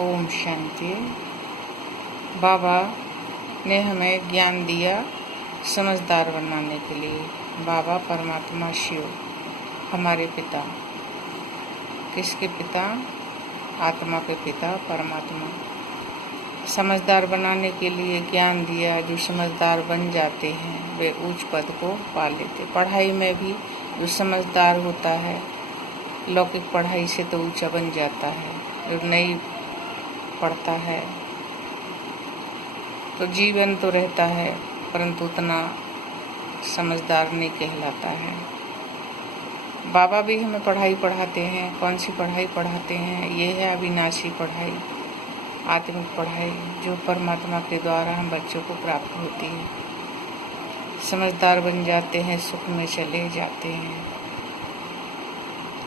ओम शांति। बाबा ने हमें ज्ञान दिया समझदार बनाने के लिए। बाबा परमात्मा शिव हमारे पिता। किसके पिता? आत्मा के पिता परमात्मा। समझदार बनाने के लिए ज्ञान दिया। जो समझदार बन जाते हैं वे उच्च पद को पा लेते। पढ़ाई में भी जो समझदार होता है लौकिक पढ़ाई से तो ऊंचा बन जाता है। जो नहीं पढ़ता है तो जीवन तो रहता है परंतु उतना समझदार नहीं कहलाता है। बाबा भी हमें पढ़ाई पढ़ाते हैं। कौन सी पढ़ाई पढ़ाते हैं? ये है अविनाशी पढ़ाई, आत्मिक पढ़ाई, जो परमात्मा के द्वारा हम बच्चों को प्राप्त होती है। समझदार बन जाते हैं, सुख में चले जाते हैं।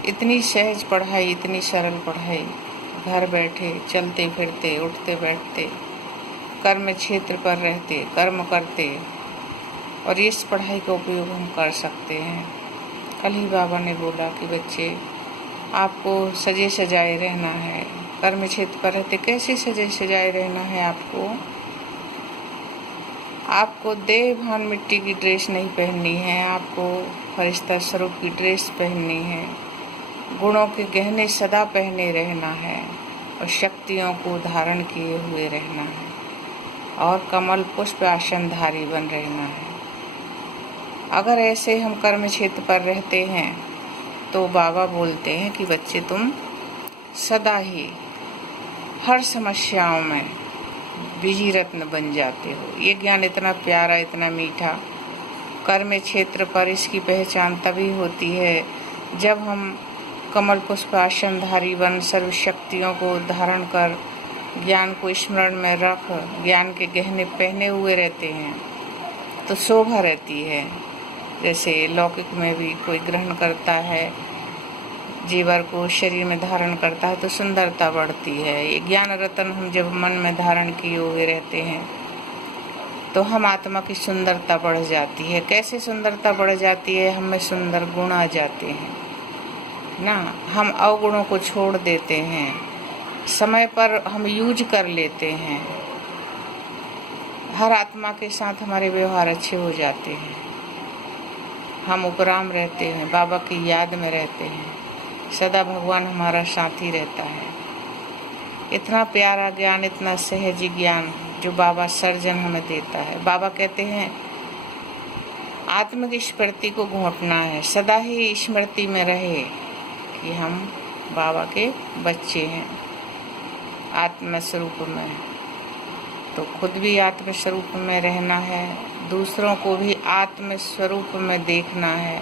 इतनी सहज पढ़ाई, इतनी सरल पढ़ाई, घर बैठे चलते फिरते उठते बैठते कर्म क्षेत्र पर रहते कर्म करते, और इस पढ़ाई का उपयोग हम कर सकते हैं। कल ही बाबा ने बोला कि बच्चे आपको सजे सजाए रहना है। कर्म क्षेत्र पर रहते कैसे सजे सजाए रहना है? आपको देह भान मिट्टी की ड्रेस नहीं पहननी है। आपको फरिश्ता स्वरूप की ड्रेस पहननी है। गुणों के गहने सदा पहने रहना है और शक्तियों को धारण किए हुए रहना है और कमल पुष्प आसनधारी बन रहना है। अगर ऐसे हम कर्म क्षेत्र पर रहते हैं तो बाबा बोलते हैं कि बच्चे तुम सदा ही हर समस्याओं में बीजी रत्न बन जाते हो। ये ज्ञान इतना प्यारा, इतना मीठा। कर्म क्षेत्र पर इसकी पहचान तभी होती है जब हम कमल पुष्प आसनधारी बन सर्व शक्तियों को धारण कर ज्ञान को स्मरण में रख ज्ञान के गहने पहने हुए रहते हैं तो शोभा रहती है। जैसे लौकिक में भी कोई ग्रहण करता है, जीवर को शरीर में धारण करता है तो सुंदरता बढ़ती है। ये ज्ञान रतन हम जब मन में धारण किए हुए रहते हैं तो हम आत्मा की सुंदरता बढ़ जाती है। कैसे सुंदरता बढ़ जाती है? हमें सुंदर गुण आ जाते हैं ना। हम अवगुणों को छोड़ देते हैं, समय पर हम यूज कर लेते हैं। हर आत्मा के साथ हमारे व्यवहार अच्छे हो जाते हैं। हम उपराम रहते हैं, बाबा की याद में रहते हैं। सदा भगवान हमारा साथी रहता है। इतना प्यारा ज्ञान, इतना सहज ज्ञान जो बाबा सर्जन हमें देता है। बाबा कहते हैं आत्मिक स्मृति को घोंटना है, सदा ही स्मृति में रहे कि हम बाबा के बच्चे हैं आत्म स्वरूप में। तो खुद भी आत्म स्वरूप में रहना है, दूसरों को भी आत्म स्वरूप में देखना है।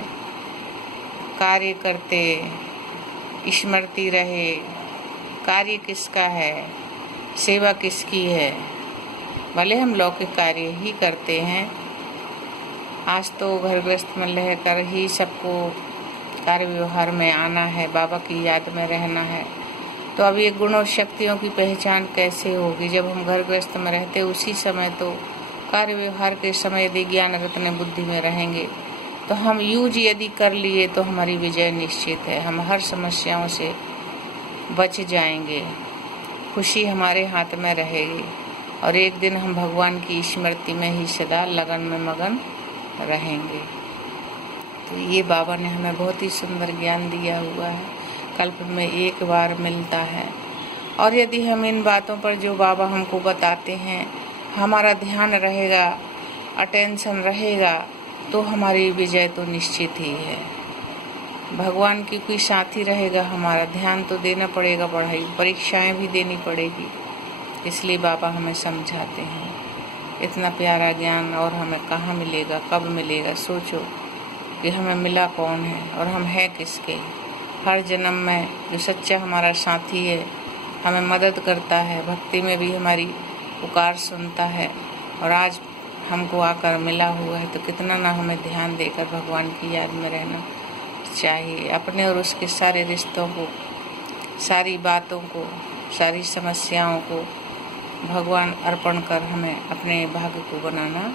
कार्य करते स्मृति रहे कार्य किसका है, सेवा किसकी है। भले हम लौकिक कार्य ही करते हैं, आज तो घर गृहस्थ में रहकर ही सबको कार्य व्यवहार में आना है, बाबा की याद में रहना है। तो अब ये गुण और शक्तियों की पहचान कैसे होगी? जब हम घर गृहस्थ में रहते उसी समय तो कार्य व्यवहार के समय यदि ज्ञान रत्न बुद्धि में रहेंगे तो हम यूज यदि कर लिए तो हमारी विजय निश्चित है। हम हर समस्याओं से बच जाएंगे, खुशी हमारे हाथ में रहेगी और एक दिन हम भगवान की स्मृति में ही सदा लगन में मगन रहेंगे। तो ये बाबा ने हमें बहुत ही सुंदर ज्ञान दिया हुआ है। कल्प में एक बार मिलता है और यदि हम इन बातों पर जो बाबा हमको बताते हैं हमारा ध्यान रहेगा, अटेंशन रहेगा तो हमारी विजय तो निश्चित ही है। भगवान की कोई साथी रहेगा, हमारा ध्यान तो देना पड़ेगा, पढ़ाई परीक्षाएं भी देनी पड़ेगी। इसलिए बाबा हमें समझाते हैं। इतना प्यारा ज्ञान और हमें कहाँ मिलेगा, कब मिलेगा? सोचो कि हमें मिला कौन है और हम हैं किसके। हर जन्म में जो सच्चा हमारा साथी है, हमें मदद करता है, भक्ति में भी हमारी पुकार सुनता है और आज हमको आकर मिला हुआ है, तो कितना ना हमें ध्यान देकर भगवान की याद में रहना चाहिए। अपने और उसके सारे रिश्तों को, सारी बातों को, सारी समस्याओं को भगवान अर्पण कर हमें अपने भाग्य को बनाना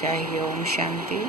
चाहिए। ओम शांति।